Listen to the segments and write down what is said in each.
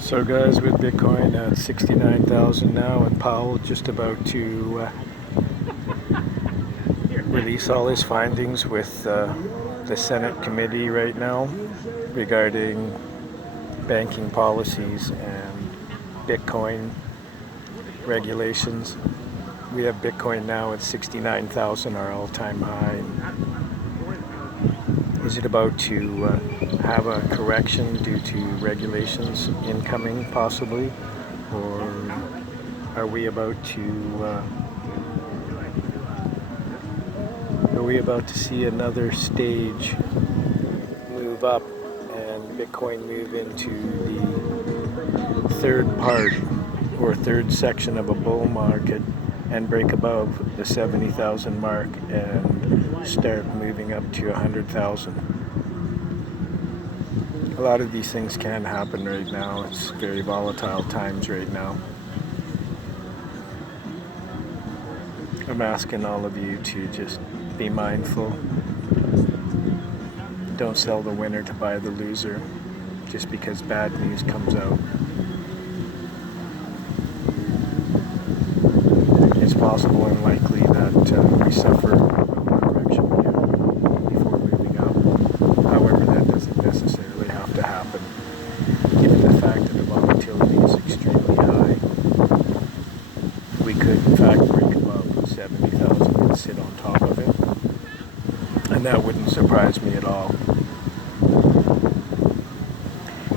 So guys, with Bitcoin at 69,000 now, and Powell just about to release all his findings with the Senate committee right now regarding banking policies and Bitcoin regulations. We have Bitcoin now at 69,000, our all-time high. Is it about to have a correction due to regulations incoming, possibly? Or are we about to see another stage move up and Bitcoin move into the third part or third section of a bull market and break above the 70,000 mark and start moving up to 100,000? A lot of these things can happen right now. It's very volatile times right now. I'm asking all of you to just be mindful. Don't sell the winner to buy the loser just because bad news comes out. It's possible and likely that we suffer a correction here before moving up. However, that doesn't necessarily have to happen. Given the fact that the volatility is extremely high, we could in fact break above 70,000 and sit on top of it. And that wouldn't surprise me at all.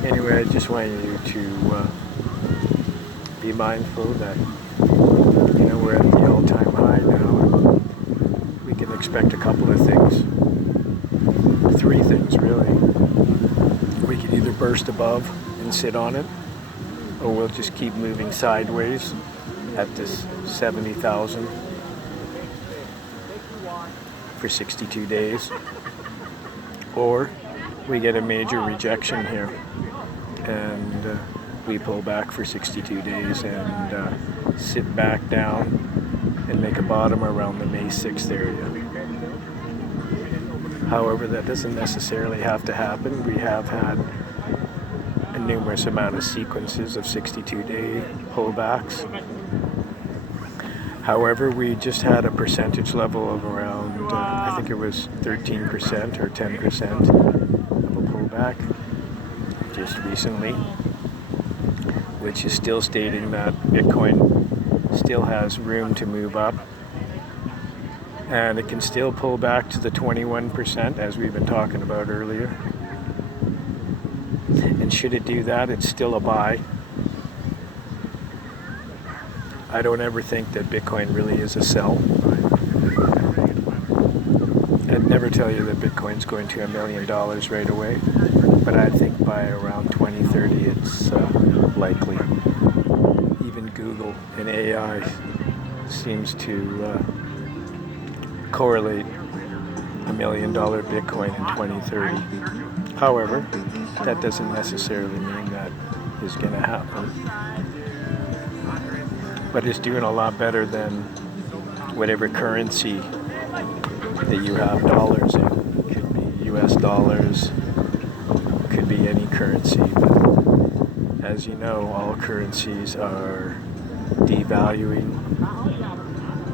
Anyway, I just want you to be mindful that we're at the all-time high now, and we can expect a couple of things. Three things, really. We can either burst above and sit on it, or we'll just keep moving sideways at this 70,000 for 62 days. Or we get a major rejection here, and we pull back for 62 days and sit back down and make a bottom around the May 6th area. However, that doesn't necessarily have to happen. We have had a numerous amount of sequences of 62-day pullbacks. However, we just had a percentage level of around, I think it was 13% or 10% of a pullback just recently, which is still stating that Bitcoin still has room to move up, and it can still pull back to the 21% as we've been talking about earlier. And should it do that, it's still a buy. I don't ever think that Bitcoin really is a sell. I'd never tell you that Bitcoin's going to $1 million right away, but I think by around 2030 it's likely. Even Google and AI seems to correlate $1 million Bitcoin in 2030. However, that doesn't necessarily mean that is going to happen. But it's doing a lot better than whatever currency that you have dollars in. It could be US dollars, could be any currency. But as you know, all currencies are devaluing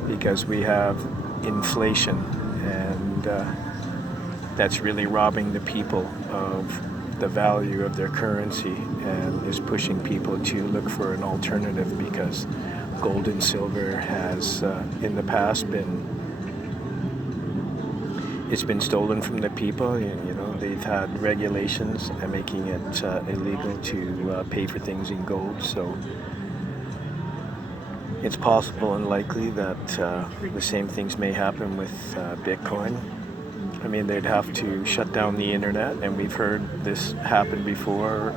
because we have inflation, and that's really robbing the people of the value of their currency and is pushing people to look for an alternative, because gold and silver has in the past been stolen from the people. They've had regulations and making it illegal to pay for things in gold. So it's possible and likely that the same things may happen with Bitcoin. I mean, they'd have to shut down the internet, and we've heard this happen before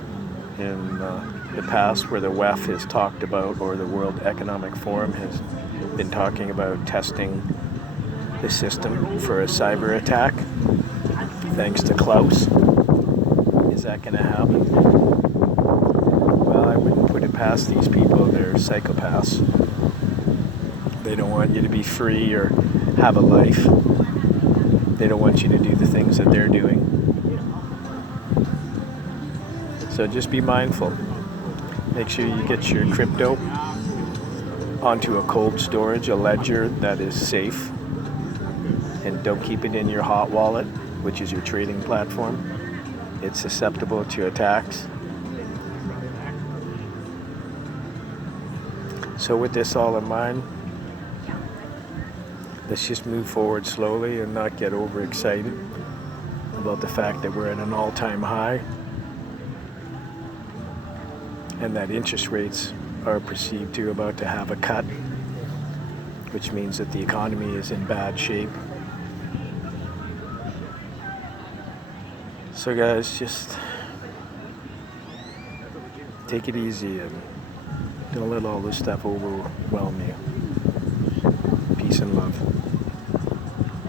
in the past, where the WEF has talked about, or the World Economic Forum has been talking about testing the system for a cyber attack, thanks to Klaus. Is that going to happen? Well, I wouldn't put it past these people. They're psychopaths. They don't want you to be free or have a life. They don't want you to do the things that they're doing. So just be mindful. Make sure you get your crypto onto a cold storage, a ledger that is safe, and don't keep it in your hot wallet, which is your trading platform. It's susceptible to attacks. So with this all in mind, let's just move forward slowly and not get overexcited about the fact that we're at an all-time high and that interest rates are perceived to about to have a cut, which means that the economy is in bad shape. So guys, just take it easy and don't let all this stuff overwhelm you. Peace and love.